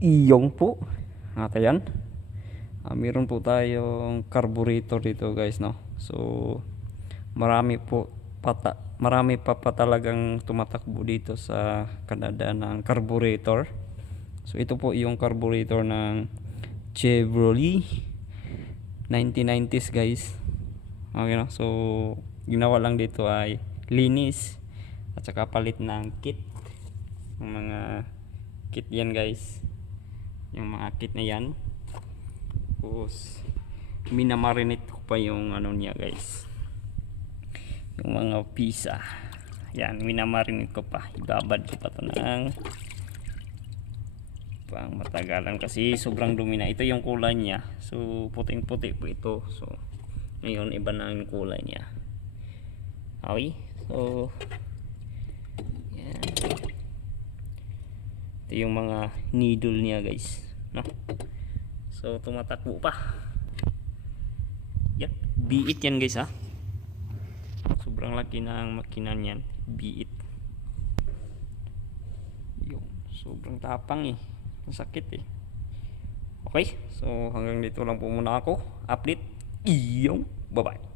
iyong po. At ayan, meron po tayong carburetor dito guys, no. So marami pa talagang tumatakbo dito sa Canada ng carburetor. So ito po yung carburetor ng Chevrolet 1990s guys. Okay, no? So ginawa lang dito ay linis at saka palit ng kit, yung mga kit yan guys, yung mga kit na yan. Tapos minamarinate ko pa yung ano niya guys, yung mga pisa yan, minamarinate ko pa, ibabad ko pa to ng pang matagalan kasi sobrang dumi na. Ito yung kulay niya, so puting puti po ito. So ngayon iba na yung kulay niya. Okay, so yan, ito yung mga needle niya guys, no? So tumatakbo pa yan. B8 yan guys, ha. Sobrang laki ng makina niyan, B8. Yung sobrang tapang eh, masakit eh. Okay, so hanggang dito lang po muna ako update. Bye bye.